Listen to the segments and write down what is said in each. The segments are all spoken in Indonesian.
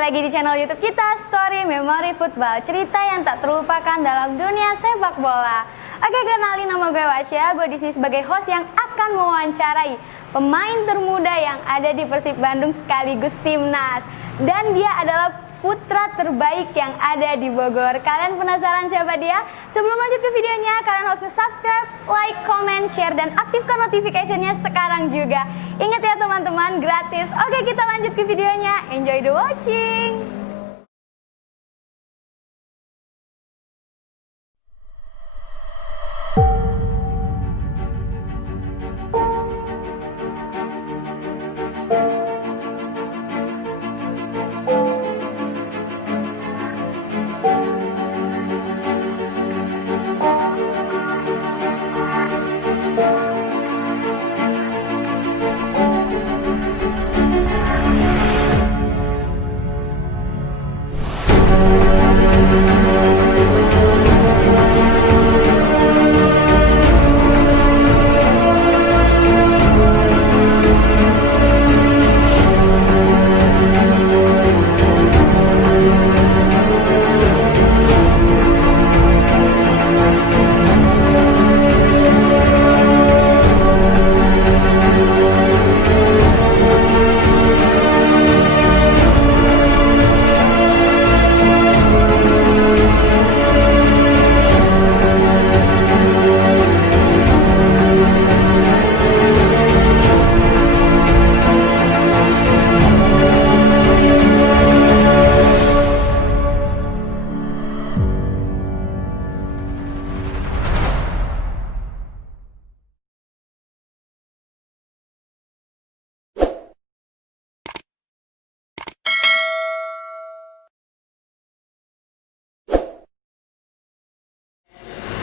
lagi di channel YouTube kita, Story Memory Football, cerita yang tak terlupakan dalam dunia sepak bola. Oke, kenalin, nama gue Wasya, gue di sini sebagai host yang akan mewawancarai pemain termuda yang ada di Persib Bandung sekaligus timnas. Dan dia adalah putra terbaik yang ada di Bogor. Kalian penasaran siapa dia? Sebelum lanjut ke videonya, kalian harus subscribe, like, comment, share, dan aktifkan notifikasinya sekarang juga. Ingat ya teman-teman, gratis. Oke, kita lanjut ke videonya. Enjoy the watching.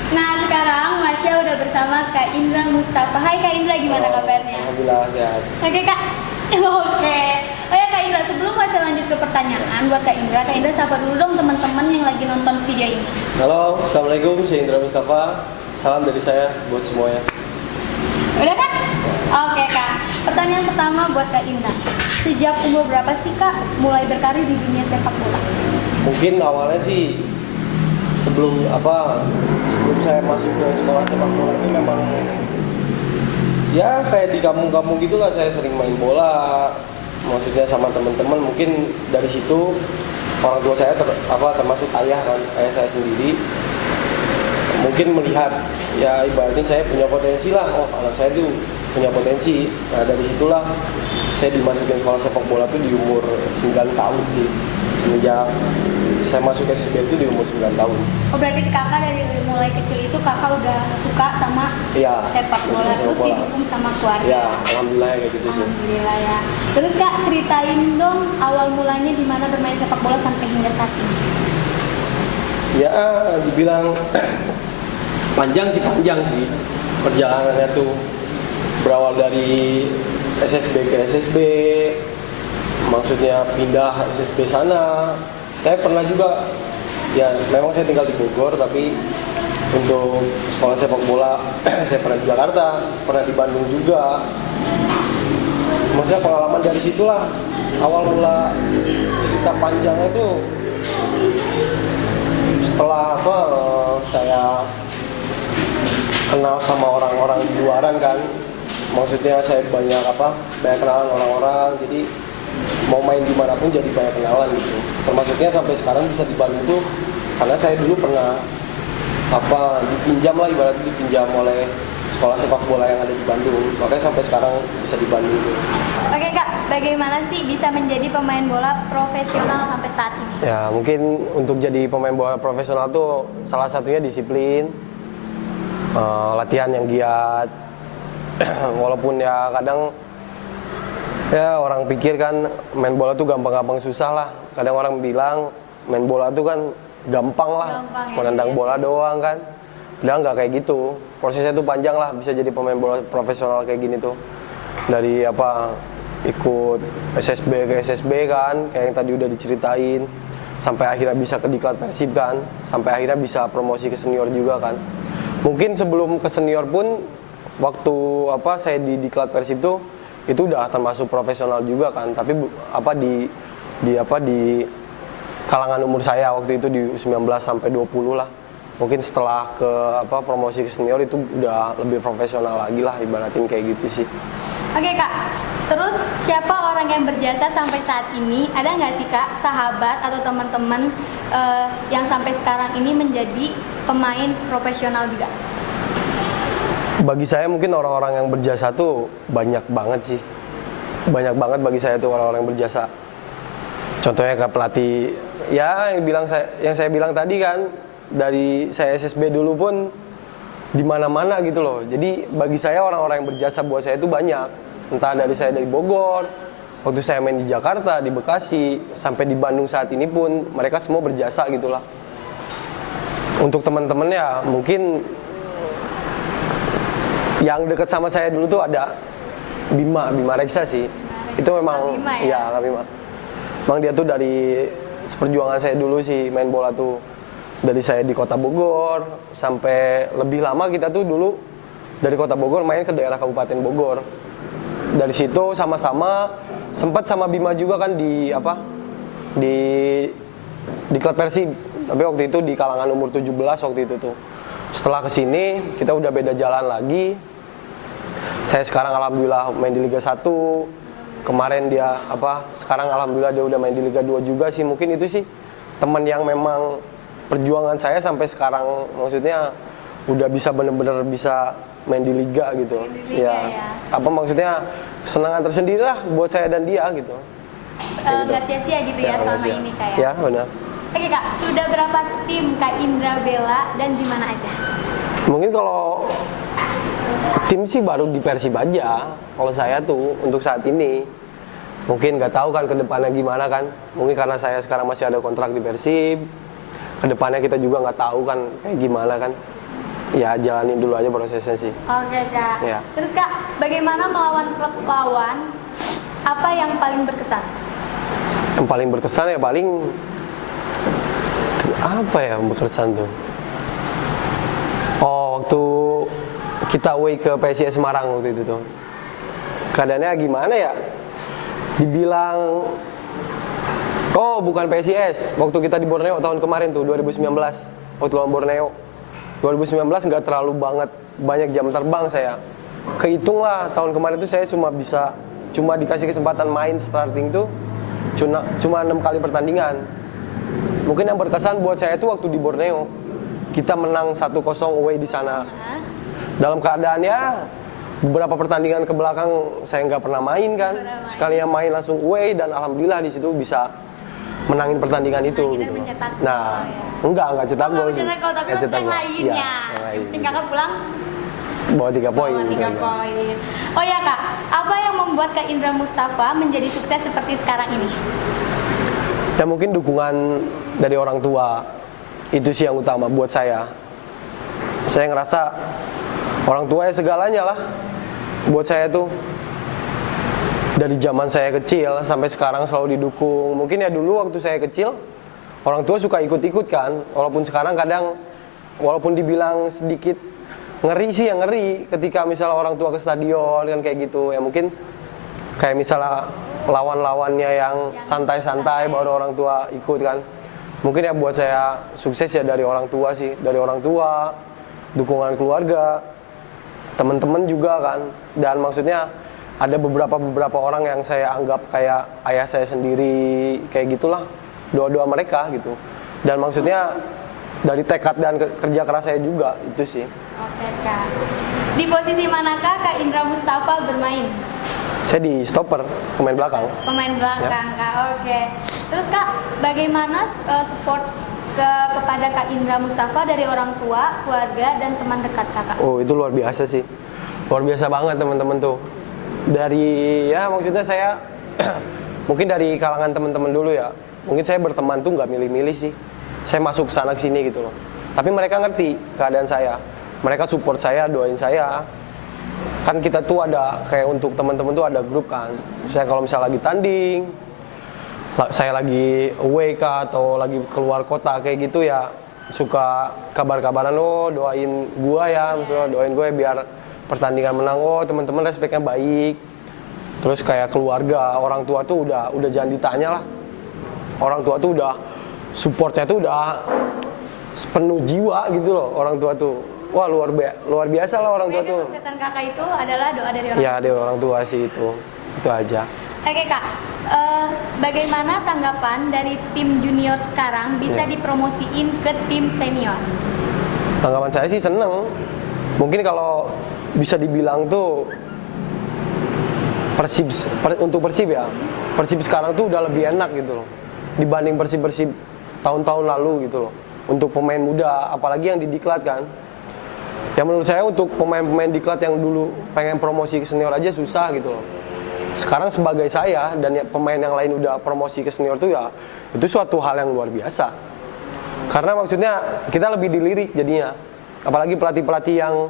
Nah, sekarang Masya udah bersama Kak Indra Mustafa. Hai Kak Indra, gimana kabarnya? Alhamdulillah sehat. Oke Kak. Oke. Oh ya Kak Indra, sebelum Masya lanjut ke pertanyaan buat Kak Indra sapa dulu dong teman-teman yang lagi nonton video ini. Halo, Assalamualaikum, saya Indra Mustafa. Salam dari saya buat semuanya. Udah Kak? Oke Kak. Pertanyaan pertama buat Kak Indra. Sejak umur berapa sih Kak mulai berkarir di dunia sepak bola? Mungkin awalnya sih sebelum saya masuk ke sekolah sepak bola itu memang ya kayak di kampung-kampung gitulah, saya sering main bola, maksudnya sama teman-teman. Mungkin dari situ orang tua saya termasuk ayah saya sendiri mungkin melihat ya ibaratnya saya punya potensi lah, oh anak saya tuh punya potensi. Nah dari situlah saya dimasukin sekolah sepak bola tuh di umur 9 tahun sih, semenjak saya masuk SSB itu di umur 9 tahun. Oh berarti kakak dari mulai kecil itu kakak udah suka sama sepak bola, terus didukung sama keluarga? Ya, alhamdulillah kayak gitu sih. Alhamdulillah ya. Terus Kak, ceritain dong awal mulanya di mana bermain sepak bola sampai hingga saat ini. Ya, dibilang panjang sih perjalanannya tuh, berawal dari SSB ke SSB, maksudnya pindah SSB sana. Saya pernah juga, ya memang saya tinggal di Bogor, tapi untuk sekolah sepak bola saya pernah di Jakarta, pernah di Bandung juga. Maksudnya pengalaman dari situlah awal mula cerita panjangnya itu. Setelah saya kenal sama orang-orang di luaran kan, maksudnya saya banyak kenalan orang-orang, jadi mau main dimanapun jadi banyak kenalan gitu. Termasuknya sampai sekarang bisa di Bandung tuh karena saya dulu pernah dipinjam oleh sekolah sepak bola yang ada di Bandung, makanya sampai sekarang bisa di Bandung tuh. Oke Kak, bagaimana sih bisa menjadi pemain bola profesional sampai saat ini? Ya mungkin untuk jadi pemain bola profesional tuh salah satunya disiplin, latihan yang giat. Walaupun ya kadang ya orang pikir kan main bola tuh gampang-gampang susah lah. Kadang orang bilang main bola tuh kan gampang lah, cuma nendang bola doang kan. Padahal nggak kayak gitu. Prosesnya tuh panjang lah bisa jadi pemain bola profesional kayak gini tuh. Dari ikut SSB ke SSB kan, kayak yang tadi udah diceritain, sampai akhirnya bisa ke Diklat Persib kan, sampai akhirnya bisa promosi ke senior juga kan. Mungkin sebelum ke senior pun waktu saya di Diklat Persib itu udah termasuk profesional juga kan, tapi di di kalangan umur saya waktu itu di U19 sampai 20 lah. Mungkin setelah ke promosi ke senior itu udah lebih profesional lagi lah, ibaratin kayak gitu sih. Oke Kak, terus siapa orang yang berjasa sampai saat ini? Ada nggak sih Kak sahabat atau teman-teman yang sampai sekarang ini menjadi pemain profesional juga? Bagi saya mungkin orang-orang yang berjasa tuh banyak banget sih. Banyak banget bagi saya tuh orang-orang yang berjasa. Contohnya kayak pelatih, ya yang saya bilang tadi kan, dari saya SSB dulu pun di mana-mana gitu loh. Jadi bagi saya orang-orang yang berjasa buat saya itu banyak. Entah dari saya dari Bogor, waktu saya main di Jakarta, di Bekasi, sampai di Bandung saat ini pun mereka semua berjasa gitulah. Untuk teman-teman ya mungkin yang dekat sama saya dulu tuh ada Bima Reksa sih. Itu memang Bima ya? Kak Bima. Memang dia tuh dari seperjuangan saya dulu sih main bola tuh. Dari saya di kota Bogor sampai lebih lama kita tuh dulu dari kota Bogor main ke daerah Kabupaten Bogor. Dari situ sama-sama sempat sama Bima juga kan di klub Persib. Tapi waktu itu di kalangan umur 17 waktu itu tuh. Setelah kesini kita udah beda jalan lagi. Saya sekarang alhamdulillah main di Liga 1. Kemarin dia sekarang alhamdulillah dia udah main di Liga 2 juga sih. Mungkin itu sih teman yang memang perjuangan saya sampai sekarang, maksudnya udah bisa bener-bener bisa main di liga gitu. Main di liga, ya. Maksudnya kesenangan tersendiri lah buat saya dan dia gitu. Gak sia-sia gitu ya selama sia. ini Kak ya? Ya benar. Oke Kak, sudah berapa tim Kak Indra bela dan di mana aja? Mungkin kalau tim sih baru di Persib aja. Kalau saya tuh untuk saat ini mungkin nggak tahu kan ke depannya gimana kan. Mungkin karena saya sekarang masih ada kontrak di Persib. Kedepannya kita juga nggak tahu kan kayak gimana kan. Ya jalanin dulu aja prosesnya sih. Oke Kak. Ya. Terus Kak, bagaimana melawan klub lawan? Apa yang paling berkesan? Yang paling berkesan ya paling tuh apa ya yang berkesan tuh? Oh, waktu kita away ke PSIS Semarang waktu itu tuh. Keadaannya gimana ya? Dibilang bukan PSIS, waktu kita di Borneo tahun kemarin tuh 2019, waktu lawan Borneo 2019 nggak terlalu banyak jam terbang saya. Kehitung lah tahun kemarin tuh saya cuma dikasih kesempatan main starting tuh cuma 6 kali pertandingan. Mungkin yang berkesan buat saya itu waktu di Borneo kita menang 1-0 away di sana. Dalam keadaannya beberapa pertandingan ke belakang saya nggak pernah main kan, sekalinya main langsung away dan alhamdulillah di situ bisa menangin pertandingan itu gitu. Nah, enggak cetak gol sih. Tapi yang lainnya. Ya, Yang penting Kakak pulang bawa 3 poin. bawa 3 poin. Oh ya Kak, apa yang membuat Kak Indra Mustafa menjadi sukses seperti sekarang ini? Ya mungkin dukungan dari orang tua itu sih yang utama buat saya. Saya ngerasa orang tua ya segalanya lah buat saya tuh. Dari zaman saya kecil sampai sekarang selalu didukung. Mungkin ya dulu waktu saya kecil orang tua suka ikut-ikut kan. Walaupun sekarang kadang walaupun dibilang sedikit ngeri sih, yang ngeri ketika misalnya orang tua ke stadion kan kayak gitu. Ya mungkin kayak misalnya lawan-lawannya yang santai-santai baru orang tua ikut kan. Mungkin ya buat saya sukses ya dari orang tua sih, dari orang tua, dukungan keluarga, teman-teman juga kan. Dan maksudnya ada beberapa orang yang saya anggap kayak ayah saya sendiri, kayak gitulah doa-doa mereka gitu. Dan maksudnya dari tekad dan kerja keras saya juga itu sih. Oke Kak. Di posisi manakah Kak Indra Mustafa bermain? Saya di stopper, pemain belakang. Pemain belakang Kak. Oke. Terus Kak, bagaimana support kepada Kak Indra Mustafa dari orang tua, keluarga dan teman dekat Kakak? Oh, itu luar biasa sih. Luar biasa banget teman-teman tuh. Dari ya maksudnya saya mungkin dari kalangan teman-teman dulu ya. Mungkin saya berteman tuh nggak milih-milih sih. Saya masuk sana ke sini gitu loh. Tapi mereka ngerti keadaan saya. Mereka support saya, doain saya. Kan kita tuh ada kayak untuk teman-teman tuh ada grup kan. Saya kalau misalnya lagi tanding, saya lagi away kah atau lagi keluar kota kayak gitu ya, suka kabar-kabaran doain gua ya, misalnya doain gue biar pertandingan menang. Teman-teman respeknya baik. Terus kayak keluarga, orang tua tuh udah jangan ditanya lah. orang tua tuh udah supportnya tuh udah sepenuh jiwa gitu loh orang tua tuh. Wah luar biasa lah orang tua tuh. Kesuksesan kakak itu adalah doa dari orang tua. Ya dari orang tua sih itu aja. Oke kak, bagaimana tanggapan dari tim junior sekarang bisa dipromosiin ke tim senior? Tanggapan saya sih seneng. Mungkin kalau bisa dibilang tuh untuk Persib ya, Persib sekarang tuh udah lebih enak gitu loh dibanding Persib tahun-tahun lalu gitu loh. Untuk pemain muda, apalagi yang di diklat kan. Ya menurut saya untuk pemain-pemain diklat yang dulu pengen promosi ke senior aja susah gitu loh. Sekarang sebagai saya dan pemain yang lain udah promosi ke senior tuh ya itu suatu hal yang luar biasa. Karena maksudnya kita lebih dilirik jadinya. Apalagi pelatih-pelatih yang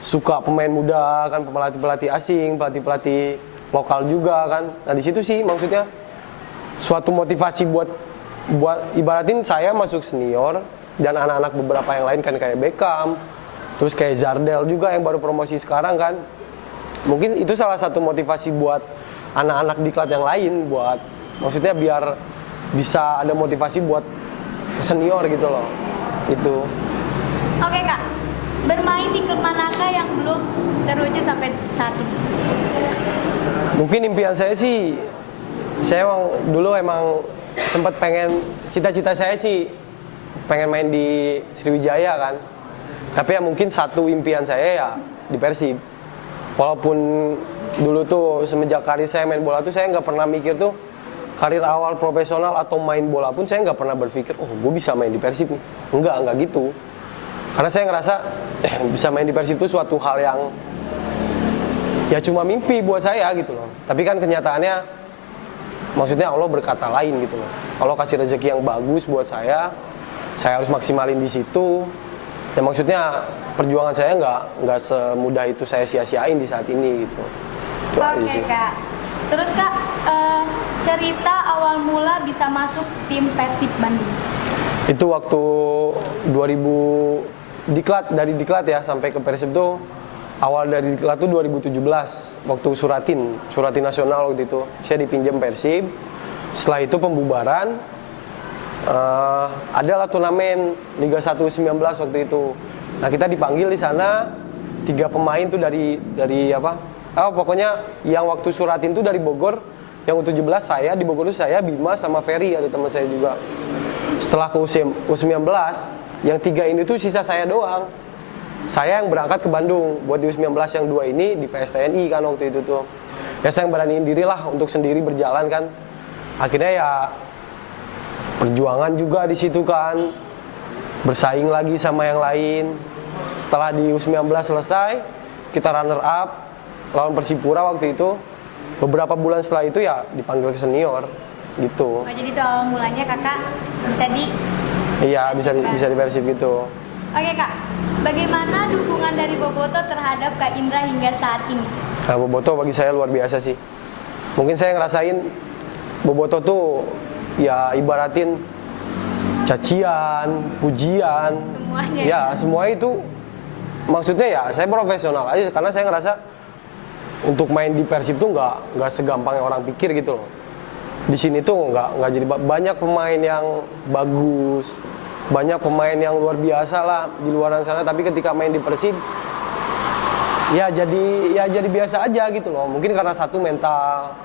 suka pemain muda kan, pelatih-pelatih asing, pelatih-pelatih lokal juga kan. Nah di situ sih maksudnya suatu motivasi buat ibaratin saya masuk senior dan anak-anak beberapa yang lain kan kayak Beckham, terus kayak Zardel juga yang baru promosi sekarang kan. Mungkin itu salah satu motivasi buat anak-anak diklat yang lain buat maksudnya biar bisa ada motivasi buat ke senior gitu loh. Itu. Oke kak, bermain di klub manakah yang belum terwujud sampai saat ini? Mungkin impian saya sih, saya dulu emang sempat pengen, cita-cita saya sih pengen main di Sriwijaya kan. Tapi ya mungkin satu impian saya ya di Persib. Walaupun dulu tuh semenjak karir saya main bola tuh saya nggak pernah mikir tuh karir awal profesional atau main bola pun saya nggak pernah berpikir oh gue bisa main di Persib nih. Enggak gitu. Karena saya ngerasa bisa main di Persib itu suatu hal yang ya cuma mimpi buat saya gitu loh. Tapi kan kenyataannya maksudnya Allah berkata lain gitu loh. Allah kasih rezeki yang bagus buat saya harus maksimalin di situ. Ya maksudnya perjuangan saya nggak semudah itu saya sia-siain di saat ini gitu. Oke kak. Terus kak, cerita awal mula bisa masuk tim Persib Bandung. Itu waktu 2000 dari diklat ya sampai ke Persib tuh awal dari diklat tuh 2017 waktu Suratin nasional waktu itu. Saya dipinjam Persib. Setelah itu pembubaran. Adalah turnamen Liga 1 19 waktu itu. Nah kita dipanggil di sana 3 pemain tuh dari pokoknya yang waktu Suratin tuh dari Bogor, yang U17 saya di Bogor itu saya Bima sama Ferry ada teman saya juga. Setelah ke U19 yang 3 ini tuh sisa saya doang. Saya yang berangkat ke Bandung buat di U19 yang 2 ini di PSTNI kan waktu itu tuh. Ya saya beraniin diri lah untuk sendiri berjalan kan. Akhirnya ya perjuangan juga di situ kan, bersaing lagi sama yang lain. Setelah di U19 selesai, kita runner up lawan Persipura waktu itu. Beberapa bulan setelah itu ya dipanggil ke senior gitu. Oh, jadi itu awal mulanya kakak bisa di Iya bisa di Persib gitu. Oke kak, bagaimana dukungan dari Boboto terhadap Kak Indra hingga saat ini? Nah, Boboto bagi saya luar biasa sih. Mungkin saya ngerasain Boboto tuh ya ibaratin cacian, pujian, Semuanya. ya semua itu maksudnya ya saya profesional aja karena saya ngerasa untuk main di Persib tuh nggak segampang yang orang pikir gitu loh. Di sini tuh nggak jadi banyak pemain yang bagus, banyak pemain yang luar biasa lah di luaran sana. Tapi ketika main di Persib ya jadi biasa aja gitu loh. Mungkin karena satu mental.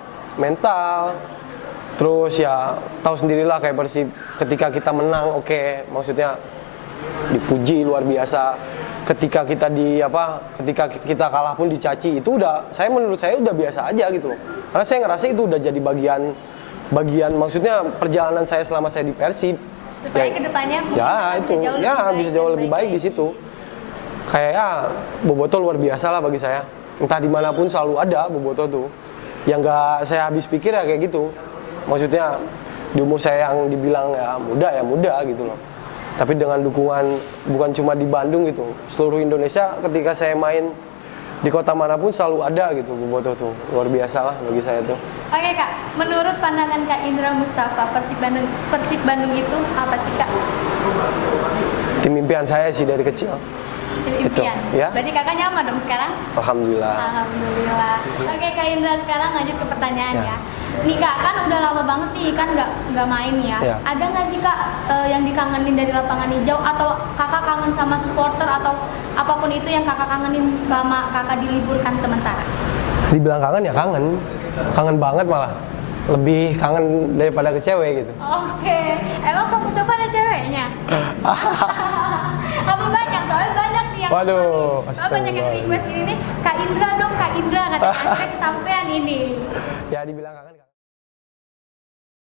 Terus ya tahu sendirilah kayak Persib ketika kita menang oke, maksudnya dipuji luar biasa. Ketika kita ketika kita kalah pun dicaci, itu menurut saya udah biasa aja gitu loh. Karena saya ngerasa itu udah jadi bagian maksudnya perjalanan saya selama saya di Persib. Supaya kedepannya bisa jauh lebih baik di situ. Kayak Boboto luar biasa lah bagi saya. Entah dimanapun selalu ada Boboto tuh. Yang nggak saya habis pikir ya kayak gitu. Maksudnya di umur saya yang dibilang ya muda gitu loh. Tapi dengan dukungan bukan cuma di Bandung gitu, seluruh Indonesia ketika saya main di kota manapun selalu ada gitu Boboto tuh. Luar biasa lah bagi saya tuh. Oke kak, menurut pandangan Kak Indra Mustafa, Persib Bandung itu apa sih kak? Tim impian saya sih dari kecil. Tim impian? Ya. Berarti kakak nyaman dong sekarang? Alhamdulillah. Alhamdulillah. Oke Kak Indra, sekarang lanjut ke pertanyaan ya. Nih Kak, kan udah lama banget nih kan nggak main ya. Iya. Ada nggak sih Kak yang dikangenin dari lapangan hijau atau Kakak kangen sama supporter atau apapun itu yang Kakak kangenin selama Kakak diliburkan sementara? Dibilang kangen ya kangen banget malah. Lebih kangen daripada ke cewek gitu. Oke, emang kamu coba ada ceweknya? Apa banyak? Soalnya banyak nih yang Waduh, nonton nih. Banyak yang astagfirullah. request ini nih, Kak Indra dong, Kak Indra, katanya sampai kesampean ini. Ya dibilang kangen.